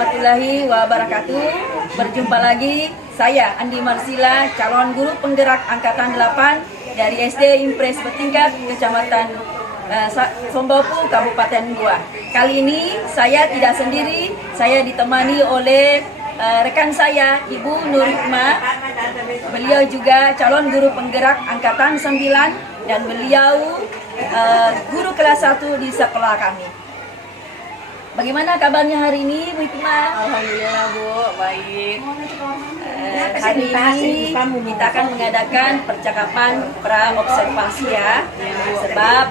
warahmatullahi wabarakatuh. Berjumpa lagi, saya Andi Marsila, calon guru penggerak Angkatan 8 dari SD Impres Bertingkat, Kecamatan Sombopu, Kabupaten Goa. Kali ini saya tidak sendiri, saya ditemani oleh rekan saya, Ibu Nur Hikmah. Beliau juga calon guru penggerak Angkatan 9 dan beliau guru kelas 1 di sekolah kami. Bagaimana kabarnya hari ini, Bu Hikmah? Alhamdulillah, Bu, baik. Hari ini kita akan mengadakan percakapan pra-observasi ya. Sebab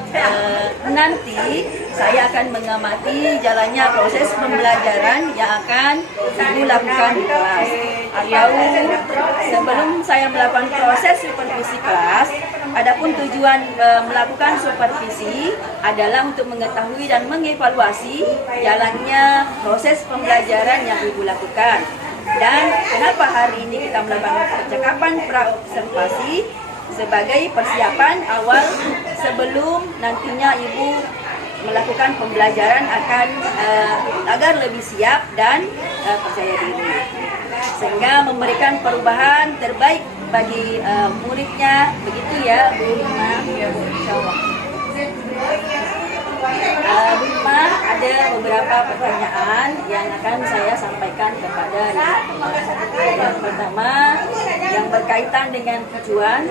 nanti saya akan mengamati jalannya proses pembelajaran yang akan Ibu lakukan di kelas. Atau sebelum saya melakukan proses supervisi kelas, adapun tujuan melakukan supervisi adalah untuk mengetahui dan mengevaluasi jalannya proses pembelajaran yang Ibu lakukan. Dan kenapa hari ini kita melakukan percakapan pra-observasi sebagai persiapan awal sebelum nantinya Ibu melakukan pembelajaran agar lebih siap dan percaya diri, sehingga memberikan perubahan terbaik bagi muridnya. Begitu ya, Bu Hikmah? Ya, Bu, insyaallah. Bu Hikmah, ada beberapa pertanyaan yang akan saya sampaikan kepada Ibu. Yang pertama, yang berkaitan dengan tujuan,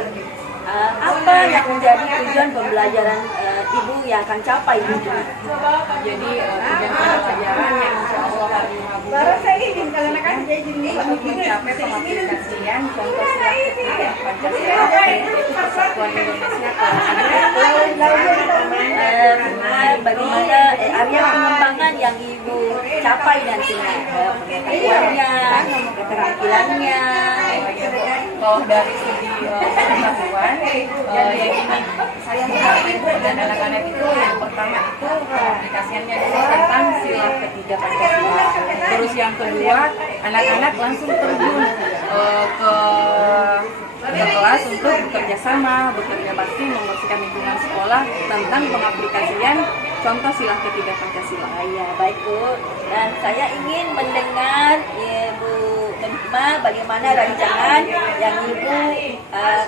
apa yang menjadi tujuan pembelajaran Ibu yang akan capai nanti? Jadi tujuan pembelajaran yang insyaallah hari Rabu untuk mencapai pengaplikasian contoh sila ketiga Pancasila, yaitu Persatuan Indonesia bagaimana area pengembangan yang Ibu capai nantinya, pengetahuannya, keterampilannya. Kalau dari segi pengetahuan, yang ini saya mengambil dan anak-anak itu yang pertama itu pengaplikasiannya dulu tentang sila ketiga Pancasila. Terus yang kedua, anak-anak langsung terjun ke kelas untuk bekerja sama, bekerja bakti, membersihkan lingkungan sekolah tentang pengaplikasian contoh sila ketiga Pancasila. Ya, baik Bu. Dan saya ingin mendengar Ibu Hikmah bagaimana rancangan yang Ibu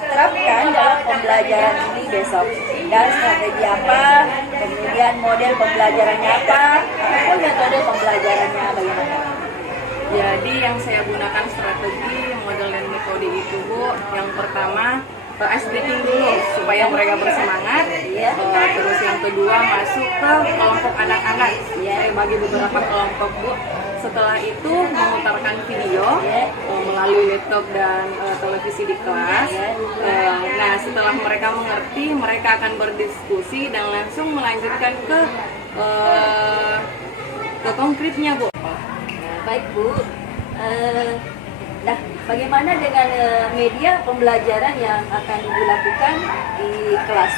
terapkan dalam pembelajaran ini besok, dan strategi apa, kemudian model pembelajarannya apa, ataupun metode pembelajarannya bagaimana. Jadi yang saya gunakan strategi, model dan metode itu, Bu, yang pertama ice breaking dulu supaya mereka bersemangat. Terus yang kedua masuk ke kelompok anak-anak. Saya bagi beberapa kelompok, Bu. Setelah itu memutarkan video melalui laptop dan televisi di kelas. Nah, setelah mereka mengerti, mereka akan berdiskusi dan langsung melanjutkan ke konkretnya, Bu. Baik Bu. Nah, bagaimana dengan media pembelajaran yang akan Ibu lakukan di kelas?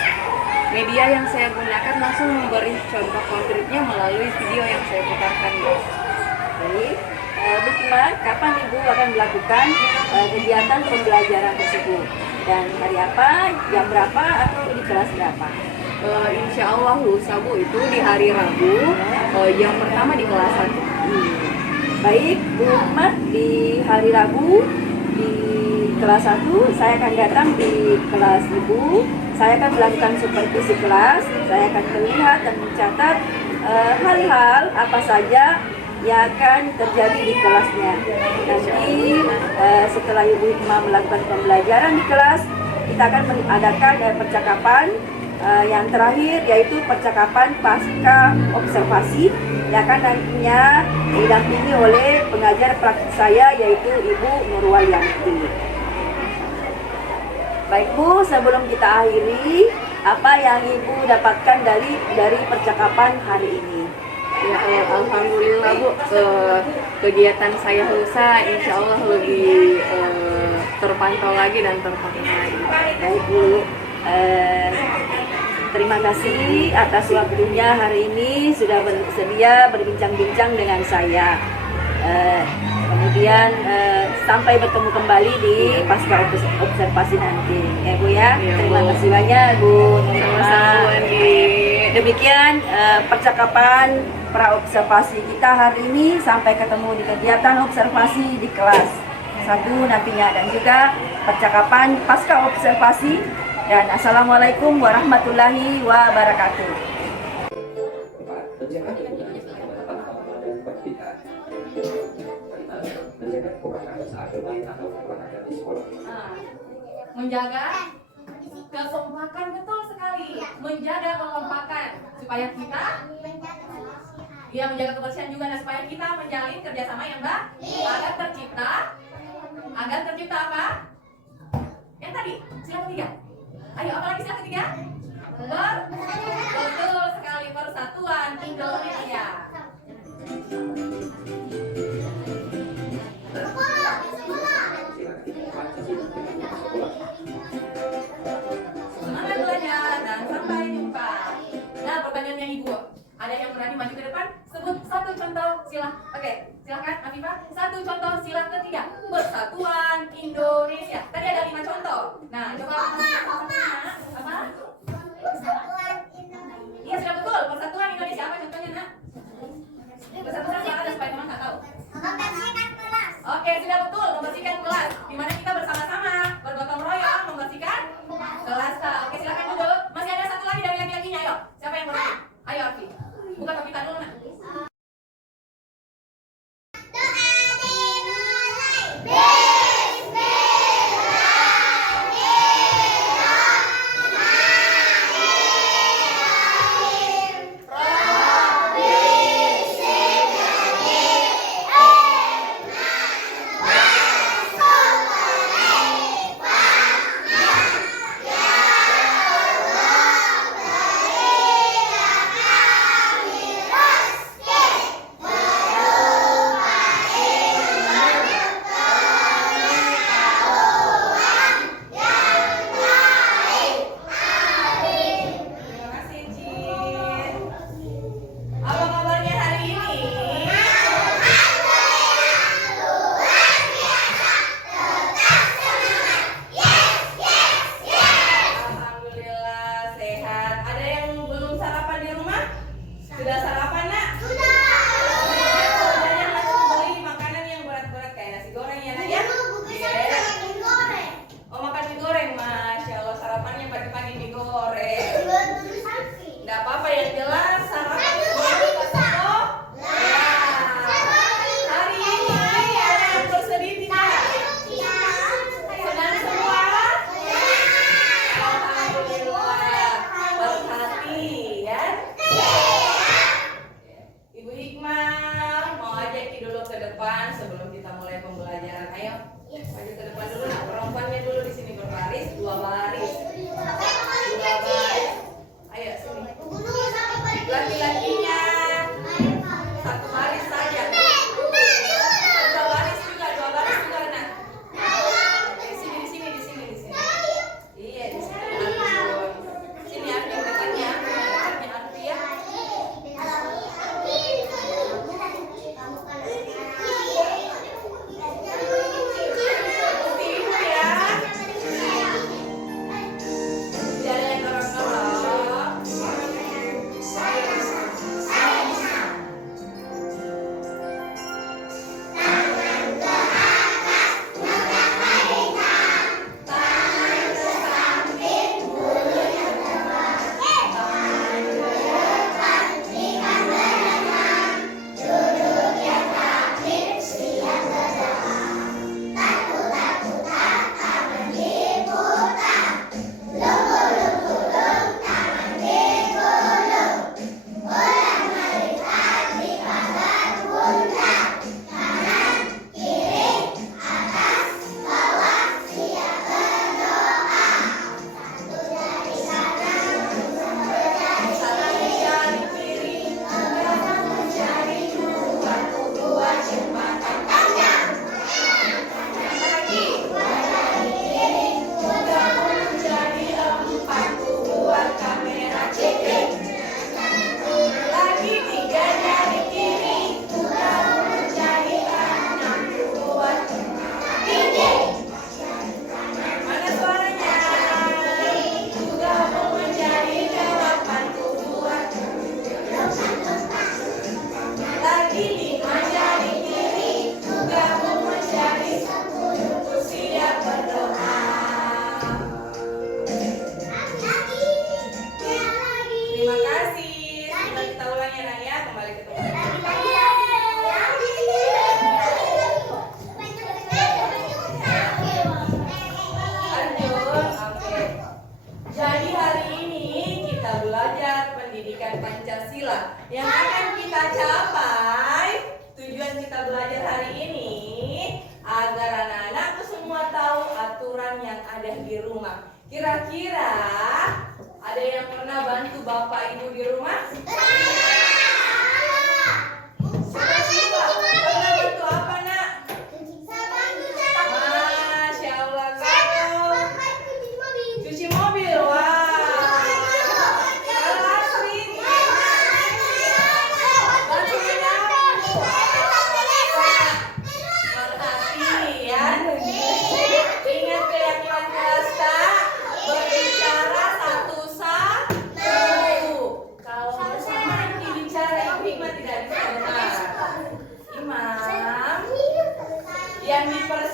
Media yang saya gunakan langsung memberi contoh konkretnya melalui video yang saya putarkan. Baik, Bu Hikmah, kapan Ibu akan melakukan kegiatan pembelajaran tersebut? Dan hari apa, jam berapa, atau di kelas berapa? Insya Allah lusa, Bu, itu di hari Rabu, yang pertama di kelas 1. Baik, Bu Hikmah, di hari Rabu di kelas 1 saya akan datang di kelas Ibu. Saya akan melakukan supervisi kelas. Saya akan melihat dan mencatat hal-hal apa saja yang akan terjadi di kelasnya. Nanti setelah Ibu Hikmah melakukan pembelajaran di kelas, kita akan mengadakan percakapan yang terakhir, yaitu percakapan pasca observasi yang akan nantinya didampingi oleh pengajar praktik saya, yaitu Ibu Nurwalianti. Baik Bu, sebelum kita akhiri, apa yang Ibu dapatkan dari percakapan hari ini? Ya, alhamdulillah, Bu, kegiatan saya lusa insya Allah lebih terpantau lagi dan terpantau lagi. Baik Bu, terima kasih atas waktunya hari ini sudah bersedia berbincang-bincang dengan saya. Kemudian sampai bertemu kembali di pasca observasi nanti, ya Bu ya. Terima kasih banyak Bu. Sama-sama, Bu Andi. Demikian percakapan praobservasi kita hari ini. Sampai ketemu di kegiatan observasi di kelas 1 nantinya, dan juga percakapan pasca observasi. Dan assalamualaikum warahmatullahi wabarakatuh. Menjaga kekompakan, betul sekali. Menjaga kekompakan supaya kita menjaga kebersihan juga, dan supaya kita menjalin kerjasama yang baik agar tercipta apa? Yang tadi, sila ketiga. Ayo, apa lagi sila ketiga? Betul sekali, persatuan Indonesia. Semangat belajar dan sampai jumpa. Nah, pertanyaannya Ibu, ada yang berani maju ke depan? Sebut satu contoh sila. Oke, silakan Afifah. Satu contoh sila ketiga, persatuan Indonesia. Tadi ada 5 contoh. Nah, coba apa? Persatuan Indonesia. Iya, sudah betul. Persatuan Indonesia. Apa contohnya, Nak? Persatuan suara dan supaya teman nggak tahu. Membersihkan kelas. Oke, sudah betul. Membersihkan kelas. Di mana kita bersama-sama bergotong royong membersihkan kelas. Oke, silakan duduk. Masih ada satu lagi dari laki-lakinya. Ayo, siapa yang berani? Ayo, Arfi. Buka topik dulu, Nak. Apa kabarnya hari ini? Alhamdulillah sehat. Ada yang belum sarapan di rumah? Sudah sarapan, Nak? Sudah. Banyak langsung beli makanan yang berat-berat kayak nasi goreng ya, Nak ya? Oh, makan mie goreng. Masya Allah, sarapannya pagi-pagi mie goreng. Nggak apa-apa, yang jelas sarapan hari ini ada yang bersedih tidak? Senang semua? Alhamdulillah, berhati ya. Ibu Hikmah mau ajak dulu ke depan sebelum kita mulai pembelajaran. Ayo, maju ke depan dulu. Nah, perempuannya dulu di sini berbaris, 2 baris. 2 baris. Ayo sini. Laki-lakinya 1 baris saja. 2 baris juga, 2 baris juga, Nak. Oke, sini di sini. Iya, di sini. Sini Arfi dekatnya Arfi ya. Seperti itu ya.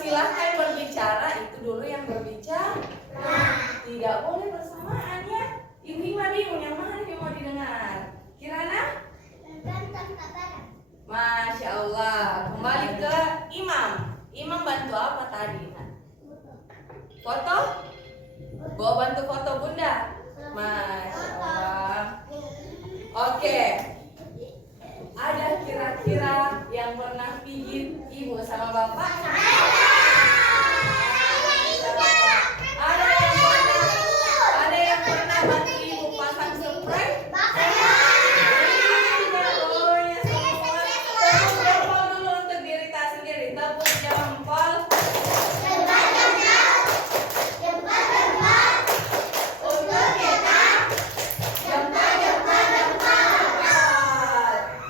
silahkan berbicara, itu dulu yang berbicara. Tidak boleh bersamaan ya. Ibu Hima bingung yang mana yang mau didengar. Kirana? Masya Allah. Kembali ke Imam. Imam bantu apa tadi? Foto? Bawa bantu foto Bunda. Masya Allah. Oke. Ada kira-kira yang pernah pijit ibu sama bapak? Ada yang pernah bantu ibu pasang spray? Oh ya semua. Tepuk jempol dulu untuk diri tak sendiri. Tepuk jempol. Untuk kita. Jempol, jempol, jempol.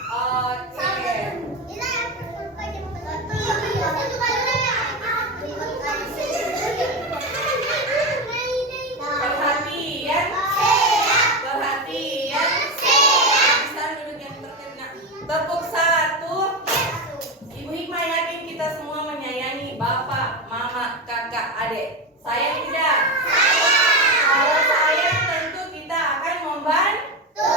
Oke. Perhatian. Perhatian. Bisa duduk yang terkena. Tepuk satu. Ibu Hikmah yakin kita semua menyayangi bapak, mama, kakak, adik. Sayang tidak? Kalau sayang tentu kita akan membantu.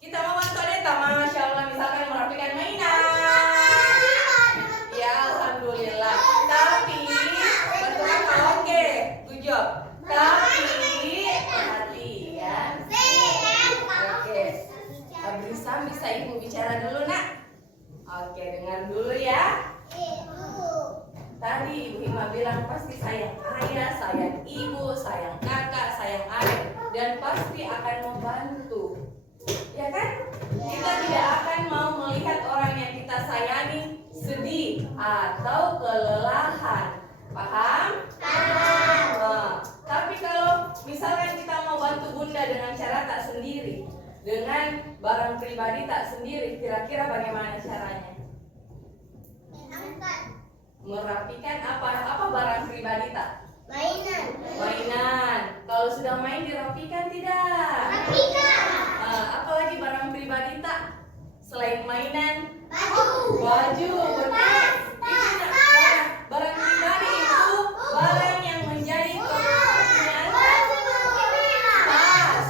Kita membantu Adeta, Masya Allah, misalkan merapikan mainan. Ya Alhamdulillah. Tapi betul apa? Oke, good job. Tapi perhatian. Oke. Abrisam bisa ibu bicara dulu nak? Oke, dengar dulu ya. Tadi Ibu Hima bilang pasti sayang ayah, sayang ibu, sayang kakak, sayang adik, dan pasti akan membantu. Ya kan? Kita tidak akan mau melihat orang yang kita sayangi sedih atau kelelahan. Paham? Nah, tapi kalau misalkan kita mau bantu Bunda dengan cara tak sendiri, dengan barang pribadi tak sendiri, kira-kira bagaimana caranya? Merapikan apa barang pribadi tak? Mainan. Kalau sudah main dirapikan tidak? Apalagi barang pribadi tak? Selain mainan? Baju. Betul. Barang pribadi itu barang yang menjadi kepunyaan. Tas.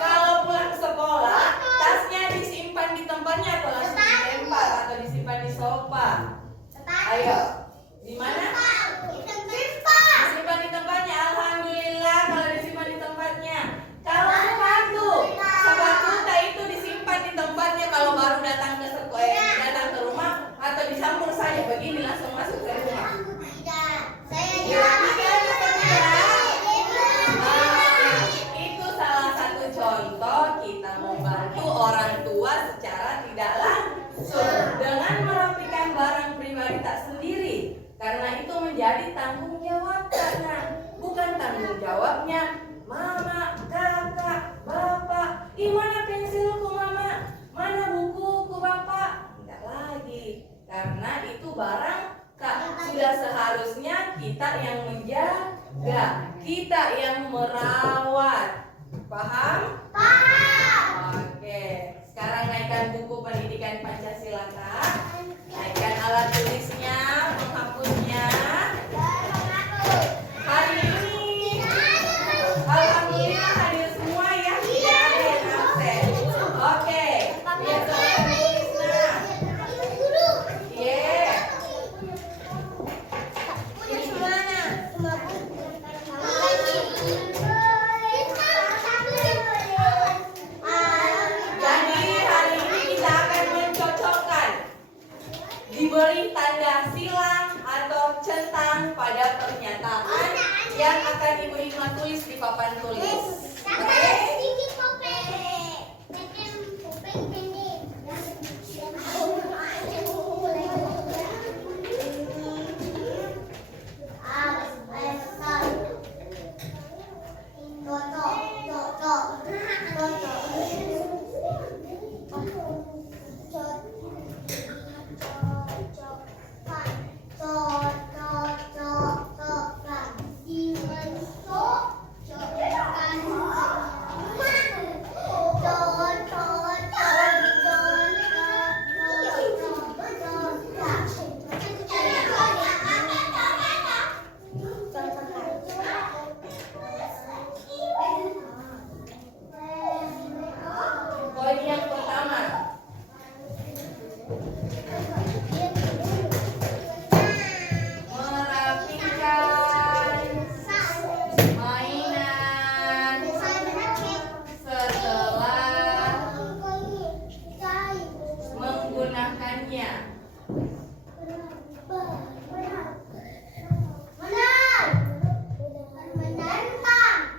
Kalau pulang sekolah, tasnya disimpan di tempatnya atau langsung dilempar atau disimpan di sofa? Ayo, di mana? Disimpan di tempatnya. Alhamdulillah kalau disimpan di tempatnya. Kalau sepatu tak itu disimpan di tempatnya. Kalau baru datang ke datang ke rumah atau dicampur saja begini langsung masuk ke rumah. Itu salah satu contoh kita membantu orang tua secara tidak langsung dengan merapikan barang pribadi tak sendiri, karena itu menjadi tanggung jawab karena bukan tanggung jawabnya mama, kakak, bapak. Mana pensilku mama? Mana bukuku bapak? Tidak lagi, karena itu barang kak. Sudah seharusnya kita yang menjaga, kita yang merawat. Paham? Oke, sekarang naikkan buku pendidikan Pancasila kak. Naikkan alat tulisnya, penghapusnya. Hari ini alhamdulillah hadir semua ya, tidak ada yang absen. Oke, lihat coba tulis nah. Yeah. Ini gimana? Jadi hari ini kita akan mencocokkan, diberi tanda silang atau centang pada pernyataan yang akan Ibu Hikmah tulis di papan tulis. Oke?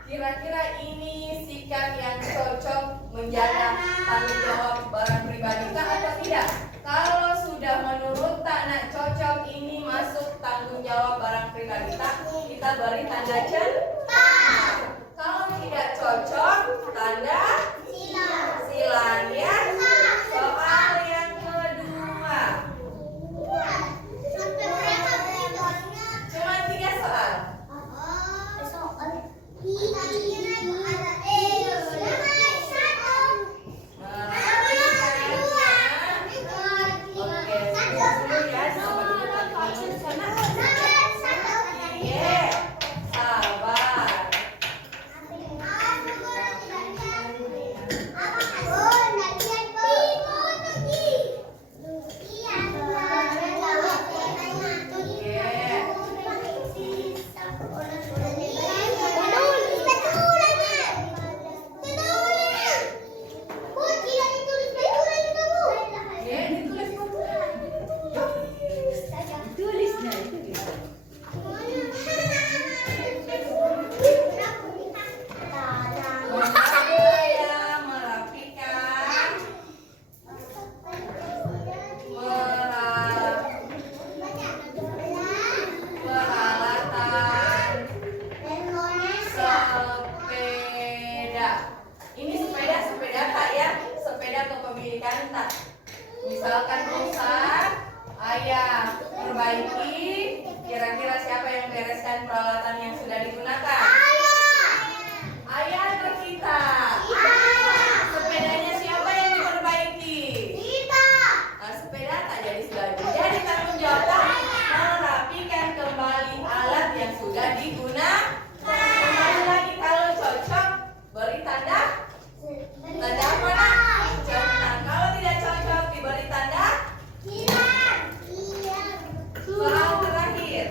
Kira-kira ini sikap yang cocok menjaga tanggung jawab barang pribadi kah atau tidak? Kalau sudah menurut tak nak cocok ini masuk tanggung jawab barang pribadi tak, kita beri tanda centang. Kalau tidak cocok, tanda silang ya. Soal yang kedua, cuma 3 soal. Misalkan rusak, ayah perbaiki. Kira-kira siapa yang bereskan peralatan yang sudah digunakan? Ayah atau kita? Sepedanya siapa yang diperbaiki? Nah, sepeda tak jadi sudah jadi tanggung jawab merapikan kembali alat yang sudah digunakan. Kembali lagi kalau cocok beri tanda apa nak? Centang. Kalau tidak cocok diberi tanda. Soal terakhir.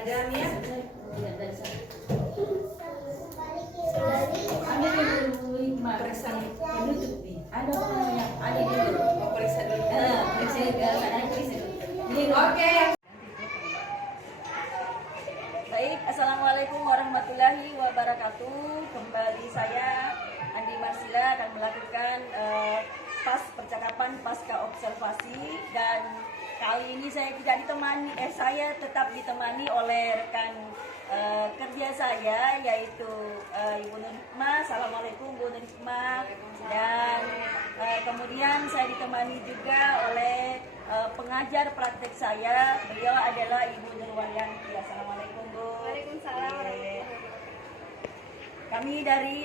Ada Mia? Iya, dari sana. Balik Ada dulu periksa penutup nih. Ada namanya, ada dulu. Mau periksa dulu. Periksa ke sana, periksa dulu. Ini dulu. Oke. Baik, assalamualaikum warahmatullahi wabarakatuh. Kembali saya Andi Marsila akan melakukan percakapan pasca observasi, dan kali ini saya tidak ditemani, saya tetap ditemani oleh rekan kerja saya, yaitu Ibu Nur Hikmah. Assalamualaikum Bu Nur Hikmah. Dan kemudian saya ditemani juga oleh pengajar praktek saya, beliau adalah Ibu Nurwalianti. Assalamualaikum Bu. Waalaikumsalam. Kami dari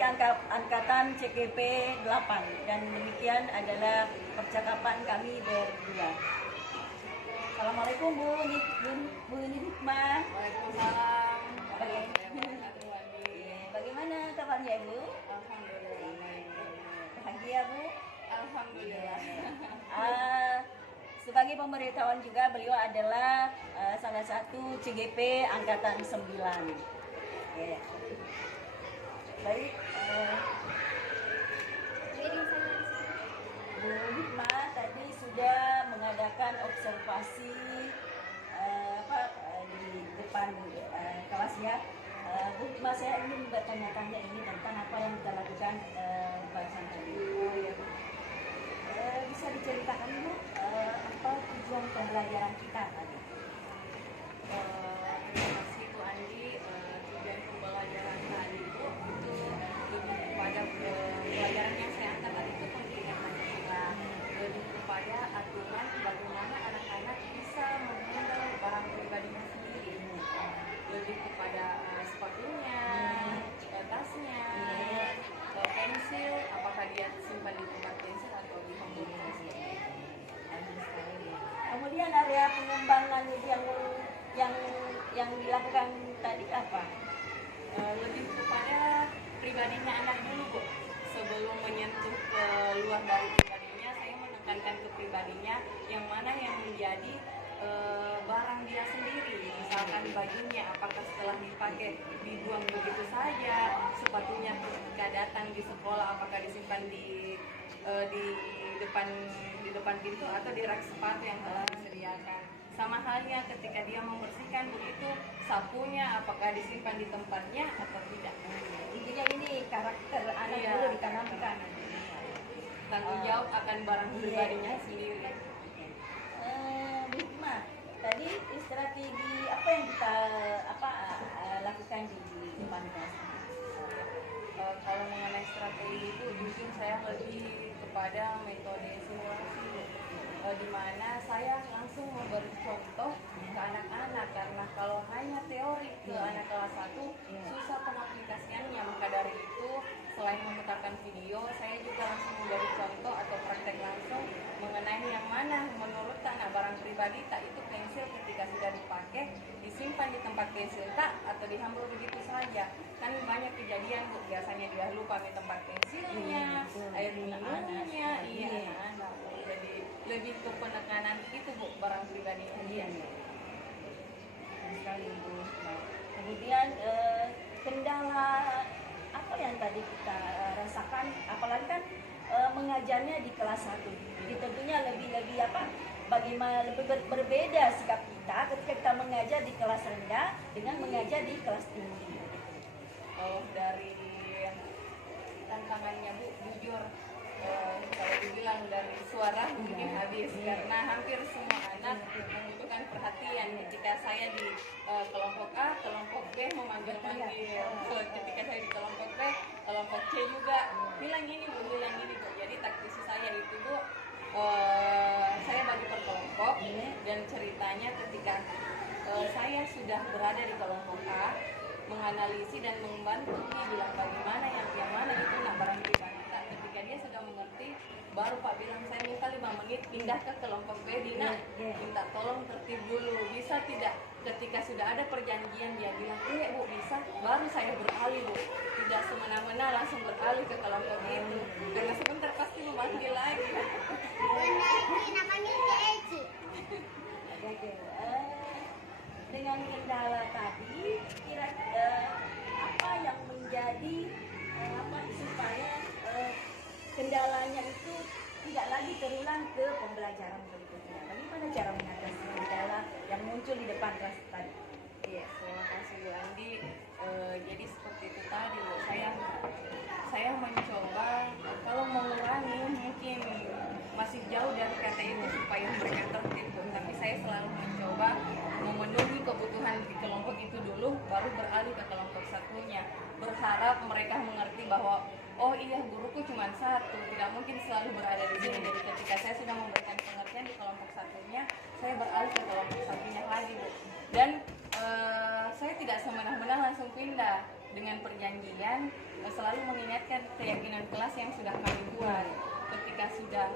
angkatan CGP 8, dan demikian adalah percakapan kami berdua. Assalamualaikum Bu Hikmah. Waalaikumsalam. Bagaimana kabarnya Ibu? Alhamdulillah. Bahagia Bu? Alhamdulillah. Sebagai pemberitahuan juga, beliau adalah salah satu CGP angkatan 9. Ya. Baik, Bu Hikmah tadi sudah mengadakan observasi di depan kelas ya. Bu Hikmah, saya ingin bertanya-tanya ini tentang apa yang kita lakukan bahasan tadi. Bisa diceritakan Bu apa tujuan pembelajaran kita tadi? Terima kasih Bu Andi. Tujuan pembelajaran tadi itu lebih kepada pelajaran yang saya angkat tadi itu pendidikan Pancasila, lebih kepada aturan bagaimana anak-anak bisa menghandle barang pribadinya sendiri, lebih kepada sepatunya, tasnya, pensil, apakah dia simpan di tempat pensil atau di pembungkus. Kemudian area pengembangan yang dilakukan tadi apa? Lebih kepada pribadinya anak dulu Bu. Sebelum menyentuh ke luar dari pribadinya, saya menekankan ke pribadinya yang mana yang menjadi barang dia sendiri. Misalkan bajunya, apakah setelah dipakai dibuang begitu saja, sepatunya ketika datang di sekolah apakah disimpan di depan pintu atau di rak sepatu yang telah disediakan. Sama halnya ketika dia membersihkan begitu, sapunya apakah disimpan di tempatnya atau tidak. Intinya ini karakter anak Iya. dulu ditanamkan. Tanggung jawab akan barang pribadinya sendiri. Bu Hikmah, tadi strategi apa yang kita lakukan di depan kelas? Kalau mengenai strategi itu, jujur saya lebih kepada metode simulasi, di mana saya langsung memberi contoh ke anak-anak, karena kalau hanya teori ke anak kelas 1 susah pengaplikasiannya. Maka dari itu, selain memutarkan video, saya juga langsung memberi contoh atau praktek langsung mengenai yang mana menurut anak barang pribadi tak itu pensil ketika sudah dipakai disimpan di tempat pensil tak atau dihambar begitu saja. Kan banyak kejadian Bu, biasanya dia lupa di tempat pensilnya, air minumnya, anak-anak. Jadi lebih ke penekanan itu Bu, barang pribadinya dia. Sekali Bu. Nah, kemudian kendala apa yang tadi kita rasakan, apalagi kan mengajarnya di kelas 1. Jadi tentunya lebih bagaimana lebih berbeda sikap kita ketika kita mengajar di kelas rendah dengan mengajar di kelas tinggi. Dari tantangannya Bu, jujur kalau dibilang dari suara mungkin habis, karena hampir semua anak membutuhkan perhatian. Ketika saya di kelompok A, kelompok B memanggil-manggil. Ketika saya di kelompok B, kelompok C juga bilang gini Bu, bilang gini Bu. Jadi taktisi saya itu Bu, saya bagi per kelompok, dan ceritanya ketika saya sudah berada di kelompok A, menganalisis dan membantu dia bilang bagaimana yang mana itu nak barang pribadi. Ketika dia sudah mengerti, baru Pak bilang saya minta 5 menit pindah ke kelompok B, Dina minta tolong tertib dulu, bisa tidak. Ketika sudah ada perjanjian dia bilang iya Bu bisa, baru saya beralih Bu, tidak semena-mena langsung beralih ke kelompok itu, karena sebentar pasti memanggil lagi. Benar, ini namanya Eci. Oke. Dengan kendala tadi terulang ke pembelajaran berikutnya. Bagaimana cara mengatasi kendala yang muncul di depan kelas tadi? Iya, terima kasih Bu Andi. Jadi seperti itu tadi Bu, saya mencoba kalau mengurangi mungkin masih jauh dari kata itu supaya mereka tertib Bu. Tapi saya selalu mencoba memenuhi kebutuhan di kelompok itu dulu, baru beralih ke kelompok satunya. Berharap mereka mengerti bahwa oh iya guruku cuma satu, tidak mungkin selalu berada di sini. Jadi ketika saya sudah memberikan pengertian di kelompok satunya, saya beralih ke kelompok satunya lagi Bu. Dan saya tidak semena-mena langsung pindah, dengan perjanjian selalu mengingatkan keyakinan kelas yang sudah kami buat. Ketika sudah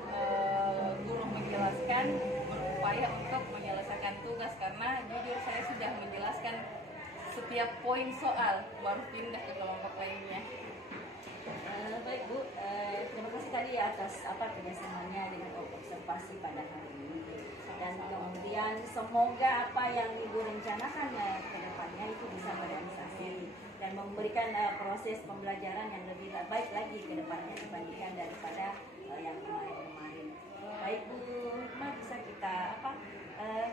guru menjelaskan, berupaya untuk menyelesaikan tugas, karena jujur saya sudah menjelaskan setiap poin soal baru pindah ke kelompok lainnya. Baik Bu, terima kasih tadi atas kerjasamanya dengan observasi pada hari ini. Dan kemudian semoga apa yang Ibu rencanakan ke depannya itu bisa merealisasi dan memberikan proses pembelajaran yang lebih baik lagi ke depannya dibandingkan daripada yang kemarin-kemarin. Baik Bu Hikmah, bisa kita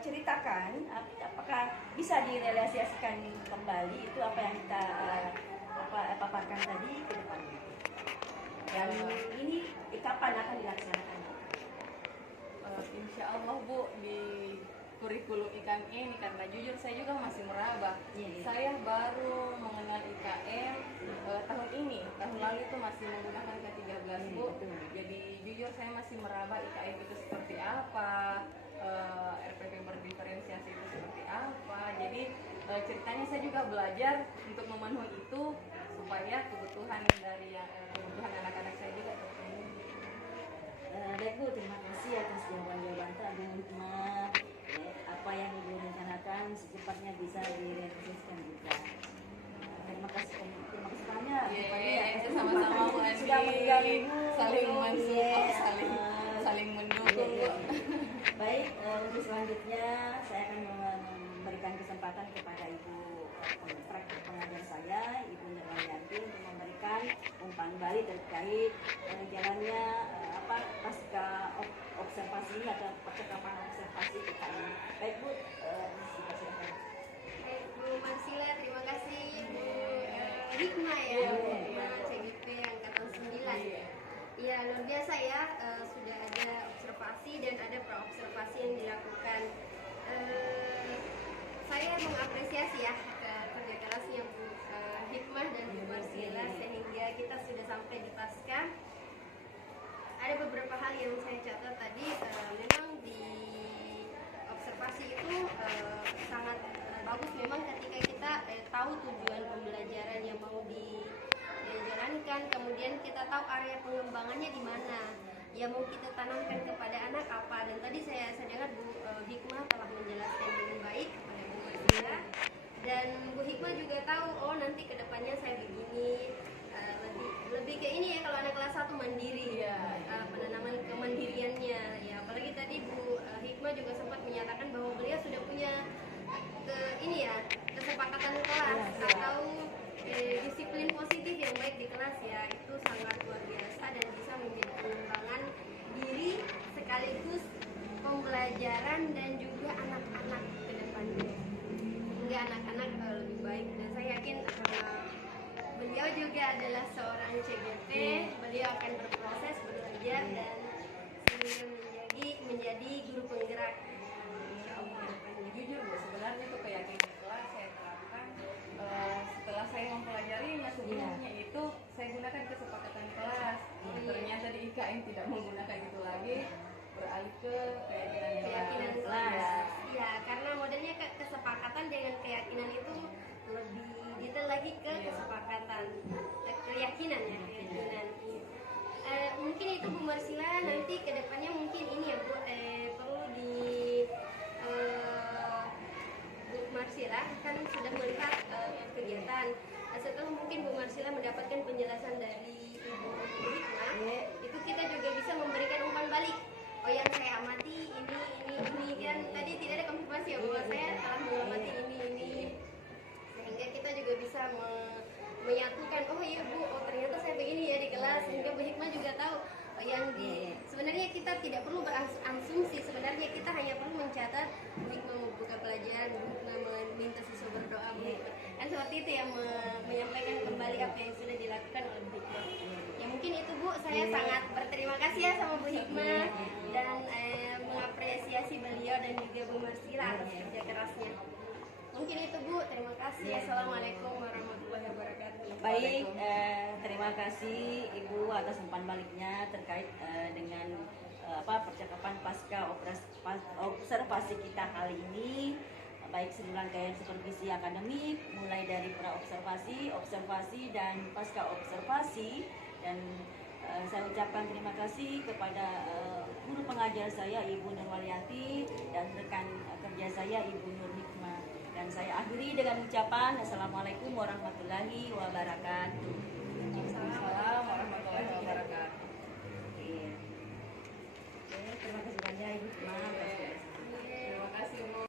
ceritakan apakah bisa direalisasikan kembali itu apa yang kita paparkan tadi ke depannya? Dan ini kapan akan dilaksanakan? Insya Allah Bu, di kurikulum IKM ini, karena jujur saya juga masih meraba. Saya baru mengenal IKM tahun ini, tahun lalu itu masih menggunakan K13 Bu. Jadi jujur saya masih meraba IKM itu seperti apa, RPP berdiferensiasi itu seperti apa. Jadi ceritanya saya juga belajar untuk memenuhi itu supaya kebutuhan dari kebutuhan anak-anak saya juga terpenuhi. Baik Bu, terima kasih atas jawaban-jawaban tadi Bu Hikmah. Apa yang Ibu rencanakan secepatnya bisa direalisasikan juga. Terima kasih banyak. Itu sama-sama Bu Andi. Sudah meninggali Bu. Saling mensupport, saling mendukung Bu. Baik, untuk selanjutnya saya akan memberikan kesempatan kepada Ibu praktik pengajar saya, Ibu Nurwalianti, untuk memberikan umpan balik terkait jalannya pasca observasi atau percakapan observasi kita ini. Baik Bu, silakan. Baik, Bu Marsila, terima kasih. Bu Hikmah ya, Bu Hikmah CGP Angkatan 9. Iya, luar biasa ya, sudah ada observasi dan ada pra-observasi yang dilakukan. Saya mengapresiasi ya kerja kerasnya Bu Hikmah dan Bu Marsila sehingga kita sudah sampai di pasca. Ada beberapa hal yang saya catat tadi, memang di observasi itu sangat bagus memang ketika kita tahu tujuan pembelajaran yang mau dijalankan, kemudian kita tahu area pengembangannya di mana, yang mau kita tanamkan kepada anak apa. Dan tadi saya dengar Bu Hikmah telah menjelaskan dengan baik kepada Bu Marsila, dan Bu Hikmah juga tahu oh nanti kedepannya saya begini. Lebih ke ini ya, kalau anak kelas 1 mandiri, penanaman kemandiriannya ya. Apalagi tadi Bu Hikmah juga sempat menyatakan bahwa beliau sudah punya kesepakatan kelas atau disiplin positif yang baik di kelas ya. Itu sangat luar biasa dan bisa menjadi pengembangan diri sekaligus pembelajaran dan juga anak-anak ke depannya, hingga anak-anak lebih baik. Dan saya yakin beliau juga adalah seorang CGP, beliau akan berproses, belajar dan sehingga menjadi guru penggerak. Jujur Bu, sebenarnya itu keyakinan kelas saya terapkan setelah saya mempelajarinya. Sebelumnya itu saya gunakan kesepakatan kelas. Ternyata di IKM tidak menggunakan itu lagi, beralih ke keyakinan kelas. Ya, karena modelnya kesepakatan dengan keyakinan itu lebih detail lagi ke kesepakatan, keyakinan ya, keyakinan. Mungkin itu Bu Marsila, nanti kedepannya mungkin ini ya Bu, perlu di Bu Marsila kan sudah melihat kegiatan. Setelah mungkin Bu Marsila mendapatkan penjelasan dari Ibu Hikmah, itu kita juga bisa memberikan umpan balik. Oh yang saya amati ini kan tadi tidak ada konfirmasi ya bahwa saya telah mengamati ini. Sehingga kita juga bisa menyatukan, oh iya Bu, oh ternyata saya begini ya di kelas, sehingga Bu Hikmah juga tahu yang sebenarnya kita tidak perlu berasumsi, sebenarnya kita hanya perlu mencatat Bu Hikmah membuka pelajaran, Bu Hikmah meminta siswa berdoa, Bu Hikmah kan seperti itu yang menyampaikan kembali apa yang sudah dilakukan oleh Bu Hikmah. Ya mungkin itu Bu, saya sangat berterima kasih ya sama Bu Hikmah dan mengapresiasi beliau dan juga Bu Marsila atas kerja kerasnya. Mungkin itu Bu, terima kasih. Assalamualaikum warahmatullahi wabarakatuh. Baik, terima kasih Ibu atas umpan baliknya terkait dengan percakapan pasca observasi kita kali ini, baik serangkaian supervisi akademik mulai dari pra observasi dan pasca observasi, dan saya ucapkan terima kasih kepada guru pengajar saya Ibu Nurwalianti dan rekan kerja saya Ibu Nur Hikmah. Dan saya akhiri dengan ucapan Assalamualaikum warahmatullahi wabarakatuh. Waalaikumsalam warahmatullahi wabarakatuh. Oke, terima kasih banyak Ibu Hikmah. Terima kasih Bu.